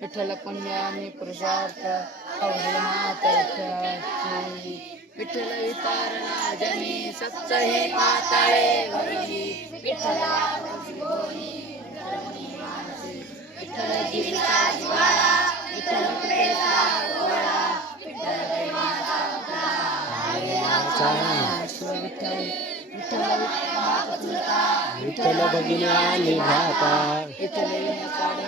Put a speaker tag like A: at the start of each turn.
A: विठ्ठल पुण्यानि पुरुषार्थ अवमातरी
B: विठ्ठल तारणा जनी सत्सहि मातरे वरी विठ्ठला विठ्ठल जीविता ज्वाला विठ्ठल प्रेता गोरा विठ्ठल प्रेमाता
C: विठ्ठल विठ्ठल विठ्ठल भगिनी निभाता विठ्ठल